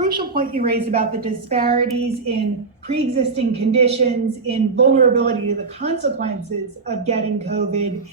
crucial point you raised about the disparities in pre-existing conditions, in vulnerability to the consequences of getting COVID.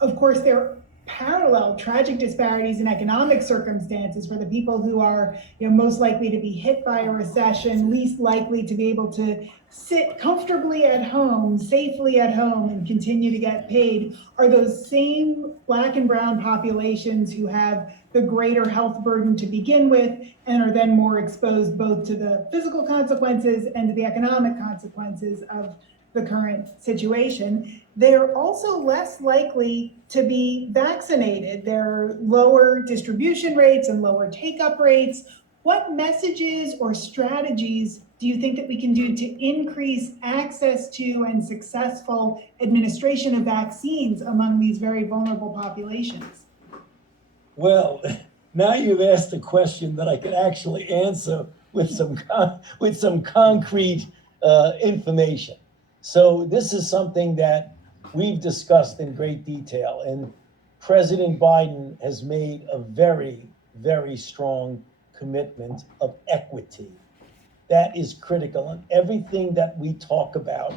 Of course, there are parallel tragic disparities in economic circumstances for the people who are most likely to be hit by a recession, least likely to be able to sit comfortably at home, safely at home, and continue to get paid, are those same Black and brown populations who have the greater health burden to begin with and are then more exposed both to the physical consequences and to the economic consequences of the current situation. They're also less likely to be vaccinated. There are lower distribution rates and lower take-up rates. What messages or strategies do you think that we can do to increase access to and successful administration of vaccines among these very vulnerable populations? Well, now you've asked a question that I could actually answer with some concrete information. So this is something that we've discussed in great detail, and President Biden has made a very, very strong commitment of equity. That is critical in everything that we talk about,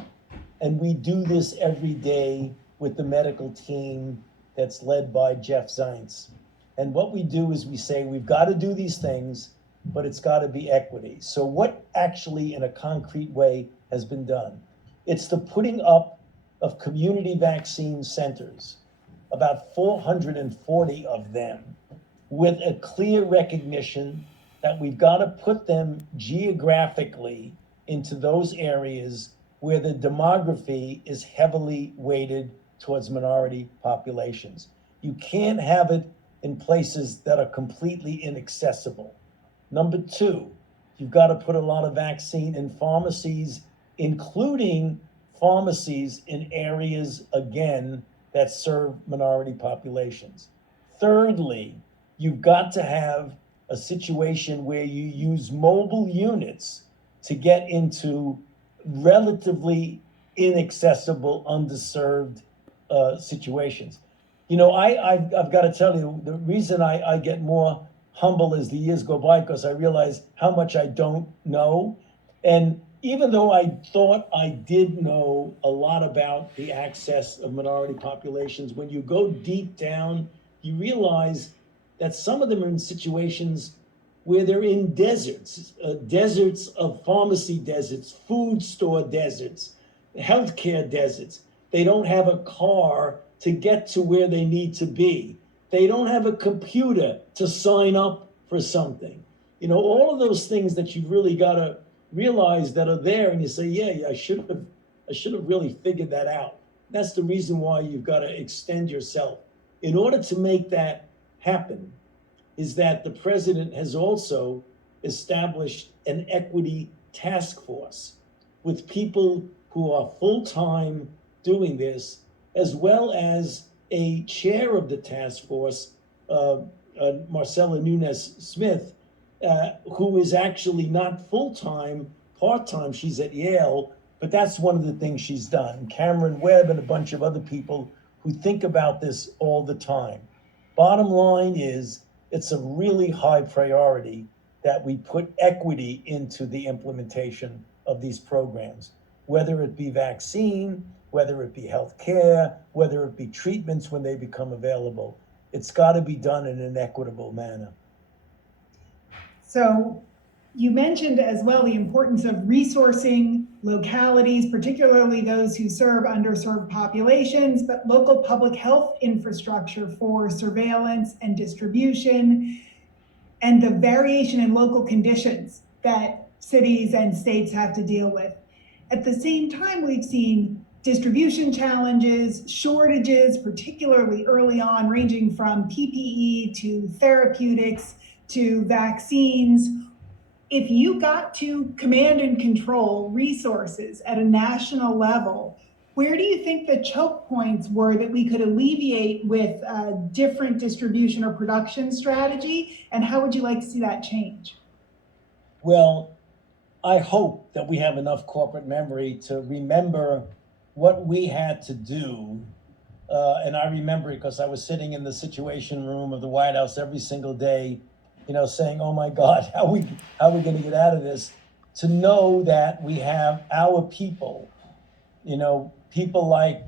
and we do this every day with the medical team that's led by Jeff Zients. And what we do is we say, we've got to do these things, but it's got to be equity. So what actually in a concrete way has been done? It's the putting up of community vaccine centers, about 440 of them, with a clear recognition that we've got to put them geographically into those areas where the demography is heavily weighted towards minority populations. You can't have it in places that are completely inaccessible. Number two, you've got to put a lot of vaccine in pharmacies, including pharmacies in areas, again, that serve minority populations. Thirdly, you've got to have a situation where you use mobile units to get into relatively inaccessible, underserved situations. I've got to tell you, the reason I get more humble as the years go by, because I realize how much I don't know. And even though I thought I did know a lot about the access of minority populations, when you go deep down, you realize that some of them are in situations where they're in deserts, deserts of pharmacy deserts, food store deserts, healthcare deserts. They don't have a car to get to where they need to be. They don't have a computer to sign up for something. All of those things that you've really got to realize that are there, and you say, yeah, I should have really figured that out. That's the reason why you've got to extend yourself. In order to make that happen, is that the president has also established an equity task force with people who are full-time doing this, as well as a chair of the task force, Marcella Nunes Smith, who is actually not full-time, part-time. She's at Yale, but that's one of the things she's done. Cameron Webb and a bunch of other people who think about this all the time. Bottom line is, it's a really high priority that we put equity into the implementation of these programs, whether it be vaccine, whether it be healthcare, whether it be treatments when they become available. It's got to be done in an equitable manner. So you mentioned as well the importance of resourcing localities, particularly those who serve underserved populations, but local public health infrastructure for surveillance and distribution, and the variation in local conditions that cities and states have to deal with. At the same time, we've seen distribution challenges, shortages, particularly early on, ranging from PPE to therapeutics to vaccines. If you got to command and control resources at a national level, where do you think the choke points were that we could alleviate with a different distribution or production strategy? And how would you like to see that change? Well, I hope that we have enough corporate memory to remember what we had to do. And I remember it because I was sitting in the Situation Room of the White House every single day saying, "Oh my God, how are we going to get out of this?" To know that we have our people, people like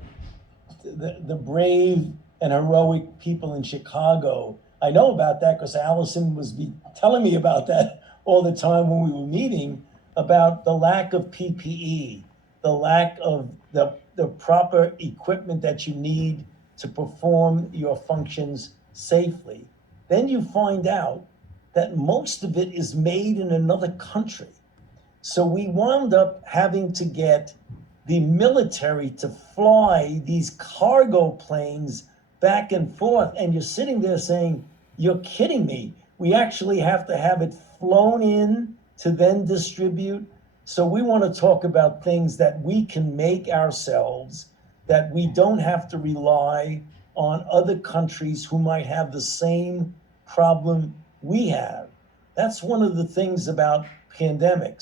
the brave and heroic people in Chicago. I know about that because Allison was telling me about that all the time when we were meeting, about the lack of PPE, the lack of the proper equipment that you need to perform your functions safely. Then you find out that most of it is made in another country. So we wound up having to get the military to fly these cargo planes back and forth. And you're sitting there saying, "You're kidding me. We actually have to have it flown in to then distribute." So we want to talk about things that we can make ourselves, that we don't have to rely on other countries who might have the same problem we have. That's one of the things about pandemics.